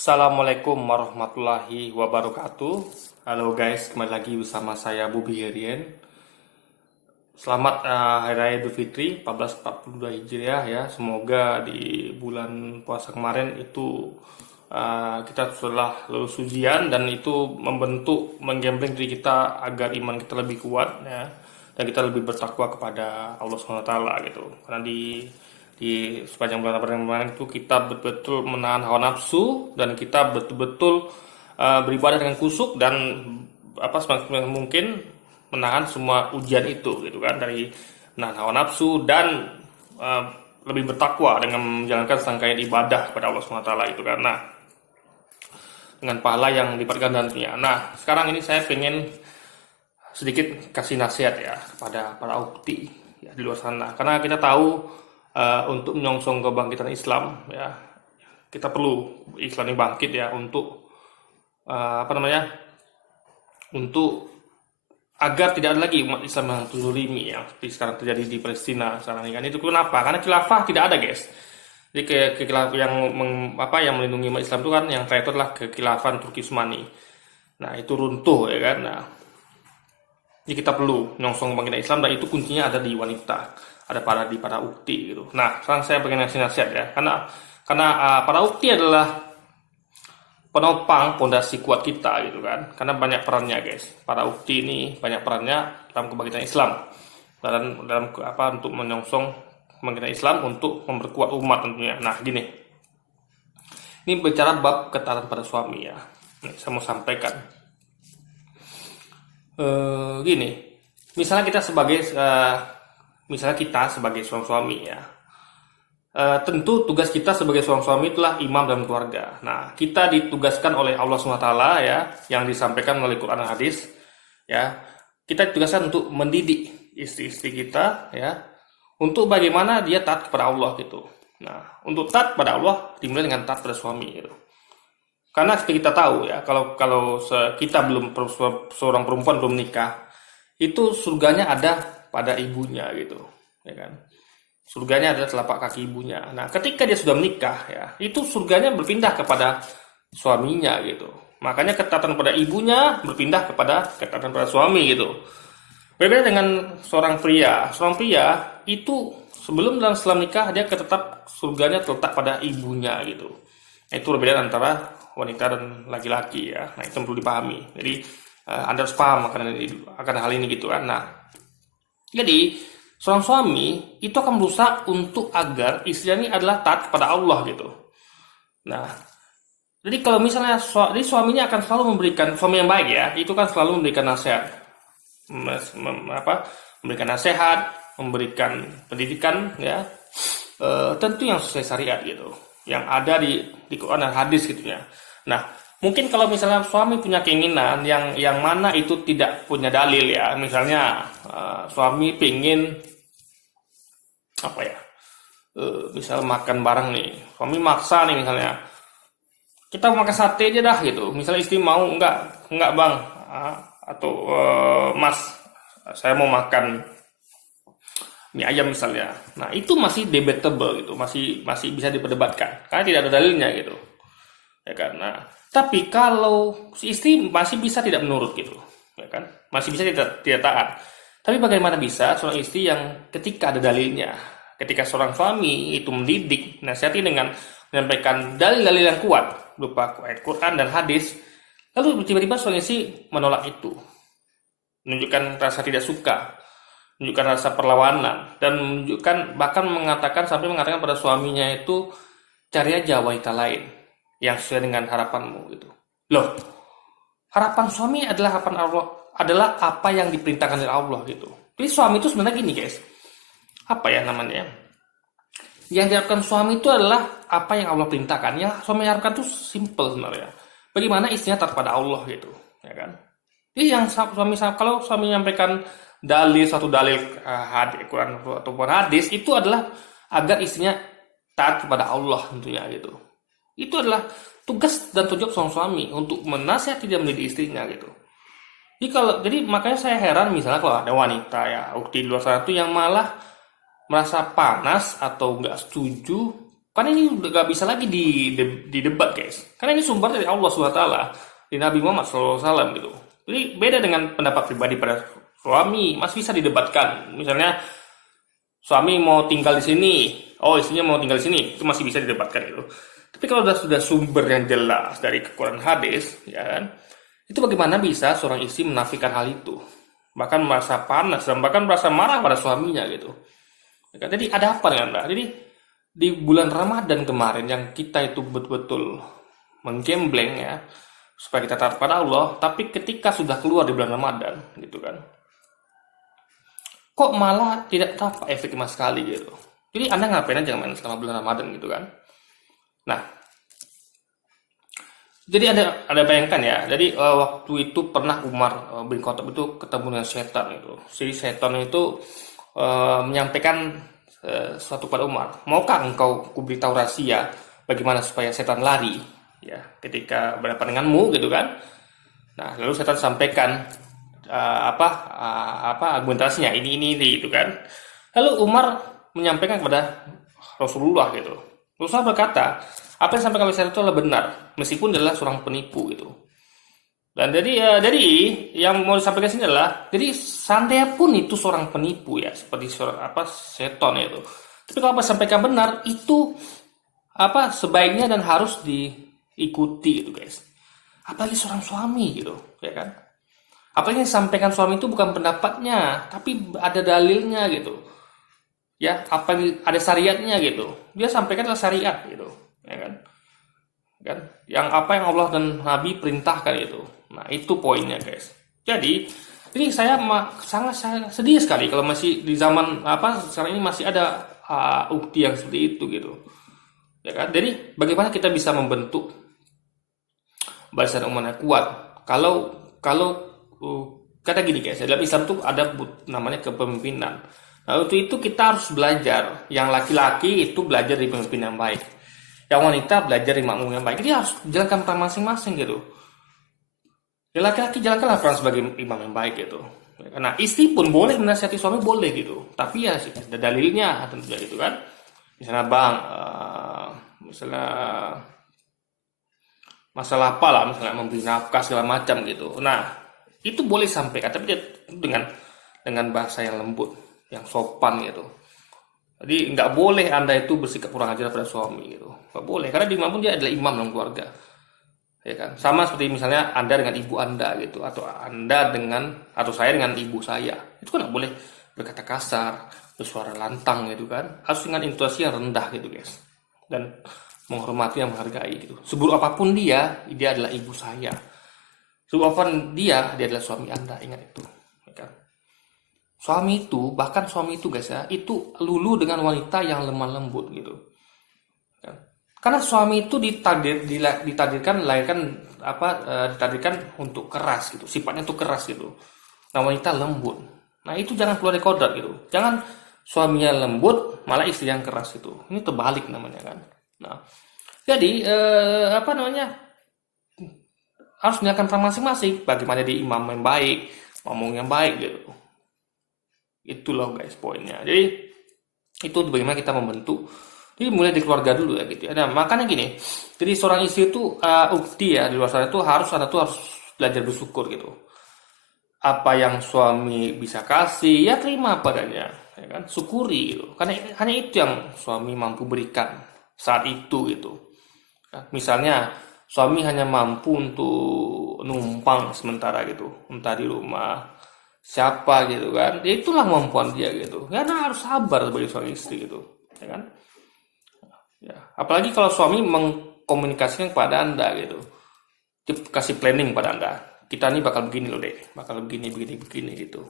Assalamualaikum warahmatullahi wabarakatuh. Halo guys, kembali lagi bersama saya Bubi Herian. Selamat Hari Raya Idul Fitri 1442 Hijriah ya. Semoga di bulan puasa kemarin itu kita telah lulus ujian dan itu menggembleng diri kita agar iman kita lebih kuat ya. Dan kita lebih bertakwa kepada Allah SWT gitu. Karena di sepanjang bulan Ramadan kemarin itu kita betul-betul menahan hawa nafsu dan kita betul-betul beribadah dengan kusuk dan semaksimal mungkin menahan semua ujian itu gitu kan, dari menahan hawa nafsu dan lebih bertakwa dengan menjalankan serangkaian ibadah kepada Allah SWT itu kan. Nah, dengan pahala yang lipat ganda tentunya. Nah, sekarang ini saya pengen sedikit kasih nasihat ya kepada para ukti ya di luar sana, karena kita tahu untuk menyongsong kebangkitan Islam ya, kita perlu Islam ini bangkit ya untuk untuk agar tidak ada lagi umat Islam yang terzalimi yang seperti sekarang terjadi di Palestina sekarang ini kan. Itu kenapa? Karena khilafah tidak ada guys. Jadi yang melindungi umat Islam itu kan yang terakhir itu adalah kekhilafan Turki Utsmani. Nah itu runtuh ya kan. Nah jadi kita perlu menyongsong kebangkitan Islam dan itu kuncinya ada di wanita, ada di para ukti gitu. Nah, sekarang saya pengen ngasih nasihat ya, karena para ukti adalah penopang pondasi kuat kita gitu kan. Karena banyak perannya guys. Para ukti ini banyak perannya dalam kebangkitan Islam. Dalam untuk menyongsong kebangkitan Islam untuk memperkuat umat tentunya. Nah, gini. Ini bicara bab ketaatan pada suami ya. Nih, saya mau sampaikan. Gini. Misalnya kita sebagai seorang suami ya, tentu tugas kita sebagai seorang suami itulah imam dalam keluarga. Nah, kita ditugaskan oleh Allah SWT ya, yang disampaikan melalui Quran dan hadis ya. Kita ditugaskan untuk mendidik istri-istri kita ya, untuk bagaimana dia taat kepada Allah gitu. Nah, untuk taat kepada Allah dimulai dengan taat pada suami gitu. Karena seperti kita tahu ya, kalau kita seorang perempuan belum menikah, itu surganya ada pada ibunya gitu, ya kan? Surganya ada telapak kaki ibunya. Nah, ketika dia sudah menikah ya, itu surganya berpindah kepada suaminya gitu. Makanya ketaatan pada ibunya berpindah kepada ketaatan pada suami gitu. Berbeda dengan seorang pria. Seorang pria itu setelah nikah dia tetap surganya terletak pada ibunya gitu. Itu berbeda antara wanita dan laki-laki ya. Nah, itu perlu dipahami. Jadi Anda harus paham akan hal ini gitu kan. Nah, jadi seorang suami itu akan berusaha untuk agar istrinya ini adalah taat kepada Allah gitu. Nah, jadi kalau misalnya suaminya akan selalu memberikan, suami yang baik ya, itu kan selalu memberikan nasihat, memberikan nasihat, memberikan pendidikan ya, tentu yang sesuai syariat gitu, yang ada di Quran dan hadis gitu ya. Nah, mungkin kalau misalnya suami punya keinginan yang mana itu tidak punya dalil ya, misalnya suami pengen misal makan bareng nih, suami maksa nih misalnya, kita makan sate aja dah gitu. Misalnya istri mau enggak bang, atau mas, saya mau makan mie ayam misalnya. Nah itu masih debatable gitu, masih bisa diperdebatkan karena tidak ada dalilnya gitu, ya kan. Nah tapi kalau si istri masih bisa tidak menurut gitu, ya kan, masih bisa tidak taat. Tapi bagaimana bisa seorang istri yang ketika ada dalilnya, ketika seorang suami itu mendidik, nasihati dengan menyampaikan dalil-dalil yang kuat berupa ayat Quran dan hadis, lalu tiba-tiba seorang istri menolak itu, menunjukkan rasa tidak suka, menunjukkan rasa perlawanan, dan bahkan sampai mengatakan pada suaminya itu, cari aja wanita lain yang sesuai dengan harapanmu gitu. Loh, harapan suami adalah harapan Allah, adalah apa yang diperintahkan oleh Allah gitu. Jadi suami itu sebenarnya gini guys, yang diharapkan suami itu adalah apa yang Allah perintahkan. Yang suami harapkan itu simple sebenarnya, bagaimana istrinya taat pada Allah gitu, ya kan. Jadi yang kalau suami menyampaikan satu dalil hadis Quran ataupun hadis, itu adalah agar istrinya taat kepada Allah tentunya gitu. Itu adalah tugas dan tujuan seorang suami untuk menasihati dan mendidik istrinya gitu. Jadi makanya saya heran misalnya kalau ada wanita ya ukti di luar sana tuh yang malah merasa panas atau nggak setuju Karena ini udah gak bisa lagi didebat guys. Karena ini sumber dari Allah SWT di Nabi Muhammad SAW gitu. Jadi beda dengan pendapat pribadi pada suami, masih bisa didebatkan. Misalnya suami mau tinggal di sini, oh istrinya mau tinggal di sini, itu masih bisa didebatkan gitu. Tapi kalau sudah sumber yang jelas dari Quran hadis, ya kan, itu bagaimana bisa seorang istri menafikan hal itu, bahkan merasa panas dan bahkan merasa marah pada suaminya gitu. Ya kan? Jadi ada apa dengan Anda? Jadi di bulan Ramadan kemarin yang kita itu betul-betul menggembleng ya supaya kita taat pada Allah, tapi ketika sudah keluar di bulan Ramadan gitu kan, kok malah tidak tampak efek sama sekali gitu. Jadi Anda ngapain aja main selama bulan Ramadan gitu kan. Nah, jadi ada bayangkan ya. Jadi waktu itu pernah Umar bin Khattab itu ketemu dengan setan itu. Si setan itu menyampaikan suatu pada Umar, maukah engkau kuberitahu rahasia bagaimana supaya setan lari ya ketika berhadapan denganmu gitu kan. Nah, lalu setan sampaikan argumentasinya ini gitu kan. Lalu Umar menyampaikan kepada Rasulullah gitu. Rasulullah berkata, apa yang sampai setan itu adalah benar, meskipun adalah seorang penipu gitu. Dan jadi yang mau disampaikan sini adalah, jadi seandainya pun itu seorang penipu ya, seperti seorang seton itu. Tapi kalau apa sampaikan benar, itu sebaiknya dan harus diikuti gitu guys. Apalagi seorang suami gitu, ya kan? Apalagi yang disampaikan suami itu bukan pendapatnya, tapi ada dalilnya gitu. Ya, apa yang ada syariatnya gitu. Dia sampaikan adalah syariat gitu, ya kan? Yang apa yang Allah dan Nabi perintahkan itu. Nah, itu poinnya guys. Jadi ini saya sangat sedih sekali kalau masih di zaman sekarang ini masih ada ukti yang seperti itu gitu. Ya kan? Jadi bagaimana kita bisa membentuk barisan umat yang kuat kalau kata gini guys, dalam Islam tuh ada namanya kepemimpinan. Nah, untuk itu kita harus belajar. Yang laki-laki itu belajar dari pemimpin yang baik. Yang wanita belajar dari makmum yang baik. Jadi harus jalankan peran masing-masing gitu. Yang laki-laki jalankanlah peran sebagai imam yang baik gitu. Nah, istri pun boleh menasihati suami, boleh gitu. Tapi ya ada dalilnya tentunya gitu kan. Misalnya misalnya masalah apa lah, misalnya memberi nafkah segala macam gitu. Nah, itu boleh sampaikan, tapi dengan bahasa yang lembut, yang sopan gitu. Jadi nggak boleh Anda itu bersikap kurang ajar pada suami gitu. Nggak boleh, karena dimanapun dia adalah imam dalam keluarga. Ya kan? Sama seperti misalnya Anda dengan ibu Anda gitu, atau saya dengan ibu saya. Itu kan nggak boleh berkata kasar, bersuara lantang gitu kan. Harus dengan intonasi yang rendah gitu guys. Dan menghormati yang menghargai gitu. Seburuk apapun dia adalah ibu saya. Seburuk apapun dia adalah suami Anda, ingat itu. Ya kan? Suami itu guys ya, itu lulu dengan wanita yang lemah lembut gitu. Karena suami itu ditakdirkan untuk keras gitu, sifatnya itu keras gitu. Nah, wanita lembut. Nah, itu jangan keluar dari kodrat gitu. Jangan suaminya lembut malah istri yang keras itu. Ini terbalik namanya kan. Nah, jadi harus menjalankan peran masing-masing. Bagaimana di imam yang baik, ngomong yang baik gitu. Itu loh guys poinnya. Jadi itu bagaimana kita membentuk. Jadi mulai di keluarga dulu ya gitu. Nah, makanya gini. Jadi seorang istri itu ukti ya di luar sana itu harus belajar bersyukur gitu. Apa yang suami bisa kasih ya terima padanya, ya kan? Syukuri gitu. Karena hanya itu yang suami mampu berikan saat itu gitu. Nah, misalnya suami hanya mampu untuk numpang sementara gitu, entah di rumah siapa gitu kan, ya itulah kemampuan dia gitu. Ya, nah harus sabar sebagai suami istri gitu, ya kan? Ya, apalagi kalau suami mengkomunikasikan kepada Anda gitu, dia kasih planning pada Anda. Kita nih bakal begini loh deh, bakal begini gitu,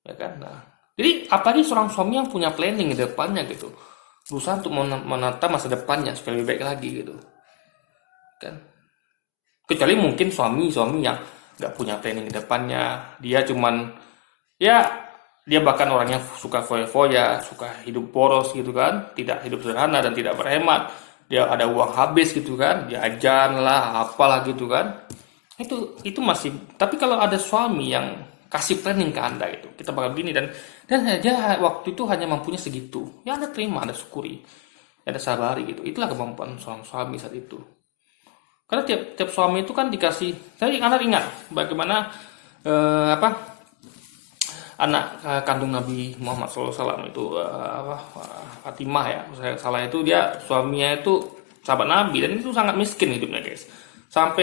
ya kan? Nah, jadi apalagi seorang suami yang punya planning di depannya gitu, berusaha untuk menata masa depannya supaya lebih baik lagi gitu, kan? Kecuali mungkin suami yang nggak punya planning di depannya, dia cuman dia bahkan orangnya suka foya-foya, suka hidup boros gitu kan, tidak hidup sederhana dan tidak berhemat. Dia ada uang habis gitu kan, dia ajan lah, apalah gitu kan. Itu masih. Tapi kalau ada suami yang kasih planning ke Anda gitu, kita bakal begini dan dia waktu itu hanya mampunya segitu. Ya Anda terima, Anda syukuri. ada sabari gitu. Itulah kemampuan seorang suami saat itu. Karena tiap suami itu kan dikasih. Tadi Anda ingat bagaimana anak kandung Nabi Muhammad SAW itu Fatimah ya, saya salah, itu dia suaminya itu sahabat Nabi dan itu sangat miskin hidupnya guys. Sampai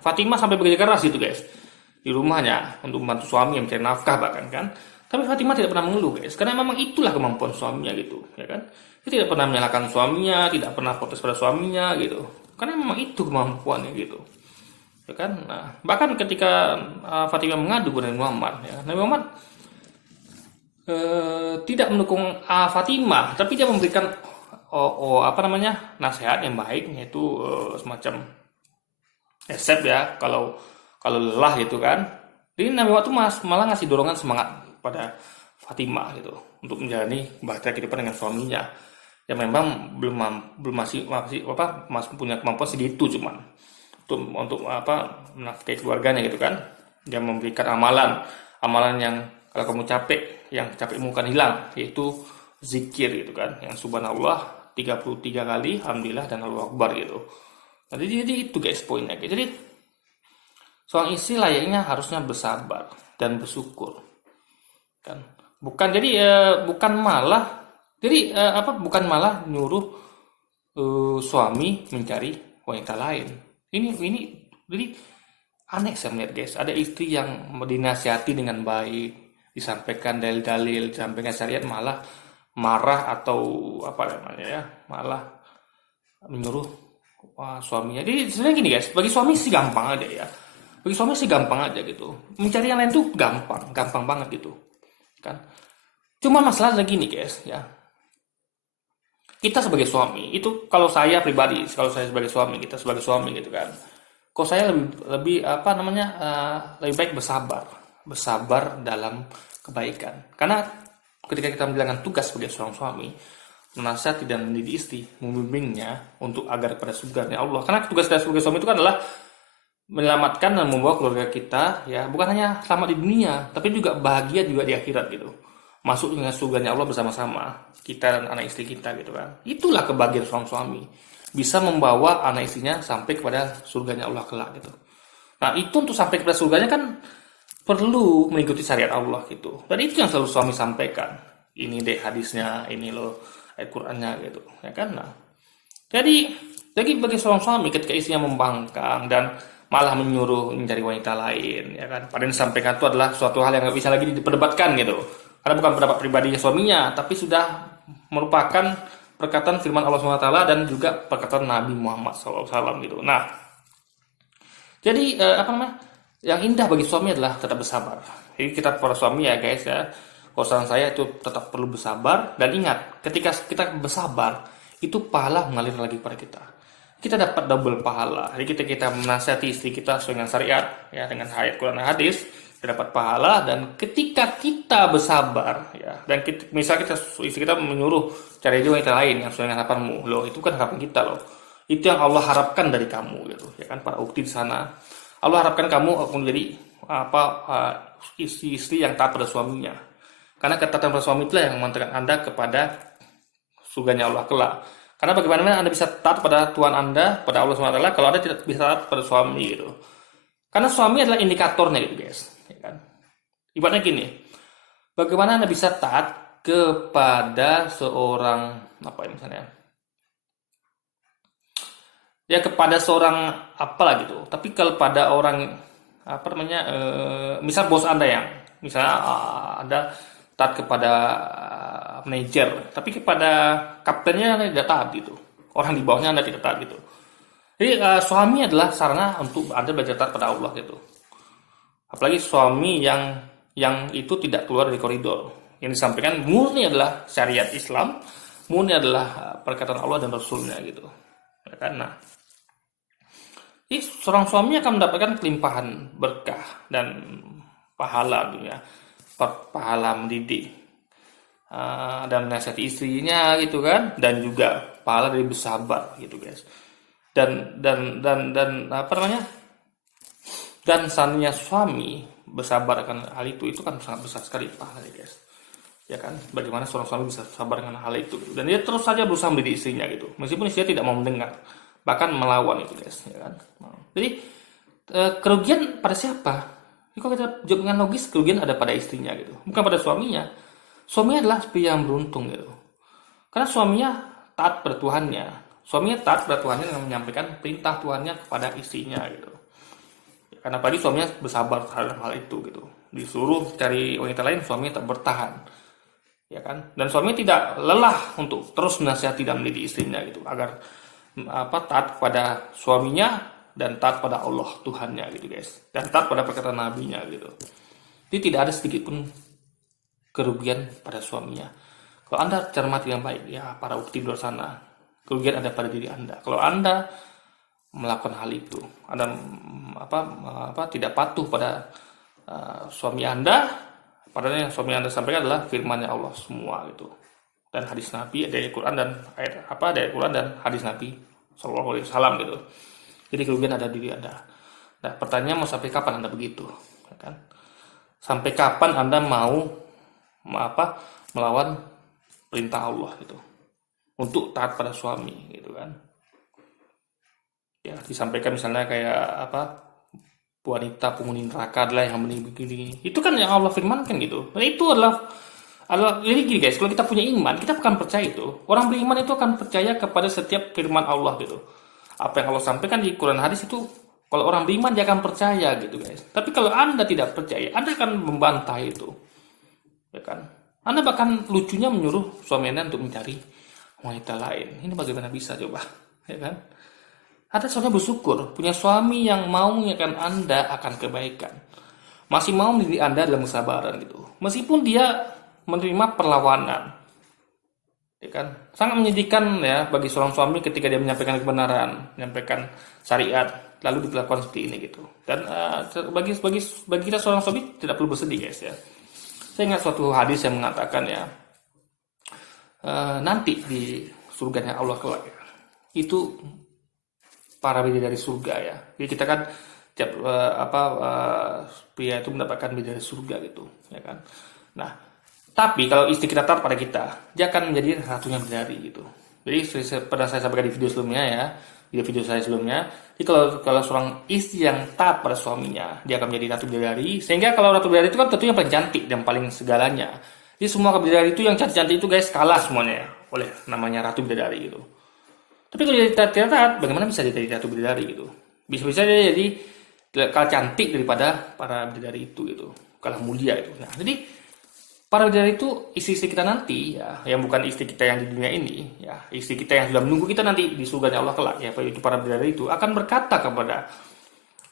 Fatimah sampai bekerja keras gitu guys di rumahnya untuk membantu suami yang mencari nafkah bahkan kan. Tapi Fatimah tidak pernah mengeluh guys, karena memang itulah kemampuan suaminya gitu, ya kan. Dia tidak pernah menyalahkan suaminya, tidak pernah protes pada suaminya gitu, karena memang itu kemampuannya gitu, ya kan. Nah, bahkan ketika Fatimah mengadu kepada Nabi Muhammad, ya, Nabi Muhammad tidak mendukung Fatimah, tapi dia memberikan nasihat yang baik, yaitu semacam resep ya, kalau lelah gitu kan. Jadi Nabi Muhammad tuh malah ngasih dorongan semangat pada Fatimah gitu untuk menjalani bahtera kehidupan dengan suaminya yang memang masih punya kemampuan segitu, cuman untuk menafkahi keluarganya gitu kan. Dia memberikan amalan yang kalau kamu capek, yang capekmu akan hilang, yaitu zikir gitu kan, yang subhanallah 33 kali, alhamdulillah dan Allahu Akbar gitu. Jadi itu guys poinnya. Jadi seorang istri layaknya harusnya bersabar dan bersyukur kan. Bukan malah nyuruh suami mencari wanita lain. Ini jadi aneh saya melihat guys. Ada istri yang dinasihati dengan baik, disampaikan dalil-dalil, disampaikan syariat, malah marah atau malah menyuruh suaminya. Jadi sebenarnya gini guys, bagi suami sih gampang aja ya. Bagi suami sih gampang aja gitu. Mencari yang lain tuh gampang banget gitu. Kan? Cuma masalahnya gini guys, ya. Kita sebagai suami, itu kalau saya pribadi, kalau saya sebagai suami, kita sebagai suami gitu kan. Kok saya lebih lebih baik bersabar dalam kebaikan. Karena ketika kita menjalankan tugas sebagai seorang suami, menasihati dan mendidik istri, membimbingnya untuk agar pada surganya Allah. Karena tugas kita sebagai suami itu kan adalah menyelamatkan dan membawa keluarga kita, ya, bukan hanya selamat di dunia, tapi juga bahagia juga di akhirat gitu. Masuk dengan surganya Allah bersama-sama, kita dan anak istri kita gitu kan. Itulah kebahagiaan seorang suami, bisa membawa anak istrinya sampai kepada surganya Allah kelak gitu. Nah, itu untuk sampai kepada surganya kan perlu mengikuti syariat Allah gitu. Dan itu yang selalu suami sampaikan. Ini deh hadisnya, ini loh ayat Qur'annya gitu, ya kan. Nah, jadi bagi seorang suami ketika istrinya membangkang dan malah menyuruh mencari wanita lain, ya kan, padahal disampaikan itu adalah suatu hal yang nggak bisa lagi diperdebatkan gitu, karena bukan pendapat pribadinya suaminya, tapi sudah merupakan perkataan firman Allah SWT dan juga perkataan Nabi Muhammad SAW gitu. Nah, jadi yang indah bagi suami adalah tetap bersabar. Jadi kita para suami ya guys ya, saran saya itu tetap perlu bersabar, dan ingat ketika kita bersabar itu pahala mengalir lagi kepada kita. Kita dapat double pahala. Jadi kita menasihati istri kita sesuai dengan syariat, ya, dengan ayat Quran dan hadis, kita dapat pahala. Dan ketika kita bersabar, ya, dan misalnya istri kita menyuruh cari wanita lain yang sesuai dengan harapanmu, loh itu kan harapan kita loh. Itu yang Allah harapkan dari kamu gitu, ya kan, para ukti di sana. Allah harapkan kamu menjadi istri-istri yang taat pada suaminya. Karena ketaatan pada suami itulah yang mengantarkan Anda kepada surganya Allah kelak. Karena bagaimana Anda bisa taat pada Tuhan Anda, pada Allah SWT, kalau Anda tidak bisa taat pada suami gitu. Karena suami adalah indikatornya gitu guys, ya kan. Ibaratnya gini, bagaimana Anda bisa taat kepada seorang kepada seorang apalah gitu. Tapi kalau pada orang misal bos Anda yang misalnya Anda taat kepada manajer, tapi kepada kaptennya Anda tidak taat gitu. Orang di bawahnya Anda tidak taat gitu. Jadi suami adalah sarana untuk Anda belajar taat pada Allah gitu. Apalagi suami yang itu tidak keluar dari koridor. Yang disampaikan murni adalah syariat Islam, murni adalah perkataan Allah dan Rasulnya gitu. Ya kan? Nah, jadi seorang suami akan mendapatkan kelimpahan berkah dan pahala dunia, pahala mendidik dan menasihati istrinya gitu kan, dan juga pahala dari bersabar gitu guys. Dan seandainya suami bersabar akan hal itu kan sangat besar sekali pahalanya guys. ya kan? Bagaimana seorang suami bisa sabar dengan hal itu gitu. Dan dia terus saja berusaha mendidik istrinya gitu, meskipun istrinya tidak mau mendengar, bahkan melawan itu guys, ya kan? Jadi kerugian pada siapa? Jadi kalau kita jawab dengan logis, kerugian ada pada istrinya gitu, bukan pada suaminya. Suaminya adalah pria yang beruntung gitu, karena suaminya taat pada Tuhannya. Suaminya taat pada Tuhannya dengan menyampaikan perintah Tuhannya kepada istrinya gitu. Karena tadi suaminya bersabar terhadap hal itu gitu. Disuruh cari wanita lain, suaminya tak bertahan, ya kan? Dan suaminya tidak lelah untuk terus menasihati dan mendidik istrinya gitu, agar taat kepada suaminya dan taat pada Allah Tuhannya gitu guys, dan taat pada perkataan nabinya gitu. Jadi tidak ada sedikit pun kerugian pada suaminya. Kalau Anda cermati yang baik, ya para ukti di luar sana, kerugian ada pada diri Anda. Kalau Anda melakukan hal itu, Anda tidak patuh pada suami Anda, padahal yang suami Anda sampaikan adalah firman-Nya Allah semua gitu. Dan hadis Nabi dari Quran dan dari Quran dan hadis Nabi Sallallahu Alaihi Wasallam gitu. Jadi kerugian ada di diri Anda. Nah, pertanyaan mau sampai kapan Anda begitu, ya kan? Sampai kapan Anda mau melawan perintah Allah gitu, untuk taat pada suami gitu kan? Ya, disampaikan misalnya kayak wanita penghuni neraka adalah yang begini, itu kan yang Allah firmankan gitu. Nah, itu adalah jadi gini guys, kalau kita punya iman, kita akan percaya itu. Orang beriman itu akan percaya kepada setiap firman Allah gitu. Apa yang Allah sampaikan di Quran hadis itu, kalau orang beriman dia akan percaya gitu guys. Tapi kalau Anda tidak percaya, Anda akan membantah itu, ya kan? Anda bahkan lucunya menyuruh suami Anda untuk mencari wanita lain. Ini bagaimana bisa coba, ya kan? Anda seharusnya bersyukur punya suami yang mau mengingatkan Anda akan kebaikan, masih mau mendidik Anda dalam kesabaran gitu, meskipun dia menerima perlawanan, ya kan? Sangat menyedihkan ya bagi seorang suami ketika dia menyampaikan kebenaran, menyampaikan syariat, lalu diperlakukan seperti ini gitu. Dan bagi kita seorang suami tidak perlu bersedih guys ya. Saya ingat suatu hadis yang mengatakan ya, nanti di surganya Allah kelak ya, itu para bidadari surga ya. Jadi kita kan pria itu mendapatkan bidadari surga gitu, ya kan? Nah, tapi kalau istri kita taat pada kita, dia akan menjadi ratunya bidadari gitu. Jadi pernah saya sampaikan di video sebelumnya ya, video saya sebelumnya. Jadi kalau seorang istri yang taat pada suaminya, dia akan menjadi ratu bidadari. Sehingga kalau ratu bidadari itu kan tentunya paling cantik dan paling segalanya. Jadi semua bidadari itu yang cantik-cantik itu guys kalah semuanya oleh namanya ratu bidadari gitu. Tapi kalau dia tidak taat, bagaimana bisa dia jadi ratu bidadari gitu? Bisa-bisa dia jadi kalah cantik daripada para bidadari itu gitu, kalah mulia itu. Nah, jadi para bidadari itu istri-istri kita nanti ya, yang bukan istri kita yang di dunia ini ya, istri kita yang sudah menunggu kita nanti di surganya Allah kelak ya, itu para bidadari itu akan berkata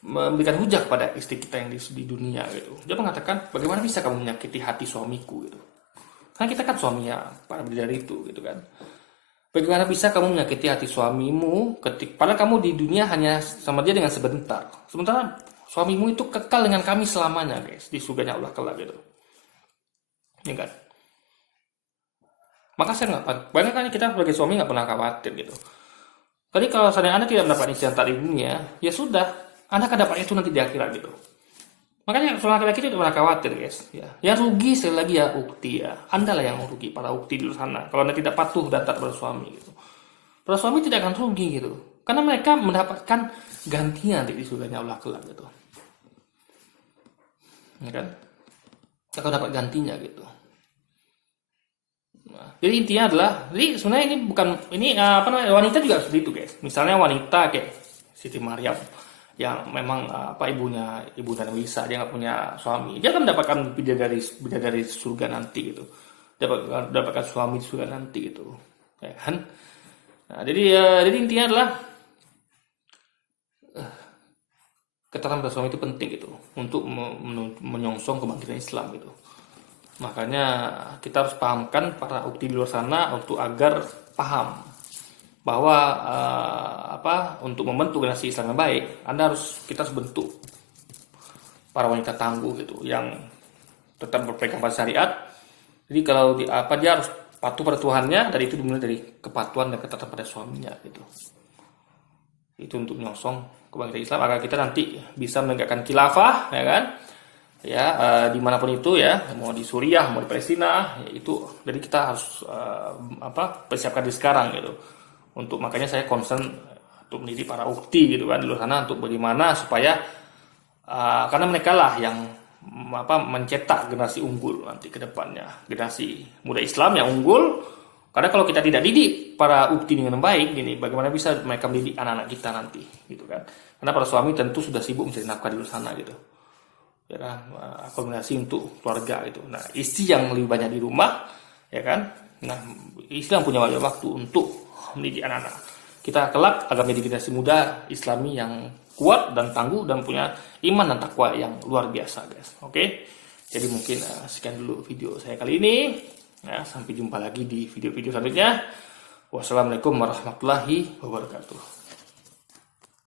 memberikan hujah kepada istri kita yang di dunia gitu. Dia mengatakan, bagaimana bisa kamu menyakiti hati suamiku gitu? Karena kita kan suaminya para bidadari itu gitu kan. Bagaimana bisa kamu menyakiti hati suamimu padahal kamu di dunia hanya sama dia dengan sebentar. Sementara suamimu itu kekal dengan kami selamanya guys, di surganya Allah kelak gitu. Ya kan? Maka saya banyak kan kita sebagai suami nggak pernah khawatir gitu. Tadi kalau seandainya Anda tidak mendapat istri yang taat di dunia, ya sudah, Anda akan dapat itu nanti di akhirat gitu. Makanya seorang laki-laki itu tidak pernah khawatir guys. Ya, yang rugi sekali lagi ya ukti ya. Anda lah yang rugi, para ukti di luar sana. Kalau Anda tidak patuh dan taat pada suami gitu. Para suami tidak akan rugi gitu. Karena mereka mendapatkan gantinya nanti di surganya Allah kelak gitu. Ya kan? Akan dapat gantinya gitu. Nah, jadi intinya adalah, jadi sebenarnya ini bukan wanita juga seperti itu guys. Misalnya wanita kayak Siti Maryam yang memang ibunya Nabi Isa, dia nggak punya suami, dia akan mendapatkan bidadari surga nanti gitu, dapatkan suami di surga nanti gitu, ya kan? Nah, jadi intinya adalah ketaatan pada suami itu penting gitu untuk menyongsong kebangkitan Islam gitu. Makanya kita harus pahamkan para ukti di luar sana untuk agar paham bahwa untuk membentuk generasi Islam yang baik, kita harus bentuk para wanita tangguh gitu, yang tetap berpegang pada syariat. Jadi kalau dia harus patuh pada Tuhannya, dan itu dimulai dari kepatuhan dan ketaatan pada suaminya gitu. Itu untuk menyongsong kebangkitan Islam agar kita nanti bisa menegakkan khilafah, ya kan? ya, dimanapun itu ya, mau di Suriah mau di Palestina ya, itu jadi kita harus persiapkan di sekarang gitu. Untuk makanya saya concern untuk mendidik para ukti gitu kan di luar sana, untuk bagaimana supaya karena mereka lah yang mencetak generasi unggul nanti ke depannya, generasi muda Islam yang unggul. Karena kalau kita tidak didik para ukti dengan baik gini, bagaimana bisa mereka mendidik anak-anak kita nanti gitu kan. Karena para suami tentu sudah sibuk mencari nafkah di luar sana gitu, ya kan, akomodasi untuk keluarga itu. Nah, istri yang lebih banyak di rumah, ya kan. Nah, istri yang punya banyak waktu untuk mendidik anak-anak kita kelak agar menjadi generasi muda Islami yang kuat dan tangguh dan punya iman dan takwa yang luar biasa, guys. Oke, jadi mungkin sekian dulu video saya kali ini. Ya, sampai jumpa lagi di video-video selanjutnya. Wassalamualaikum warahmatullahi wabarakatuh.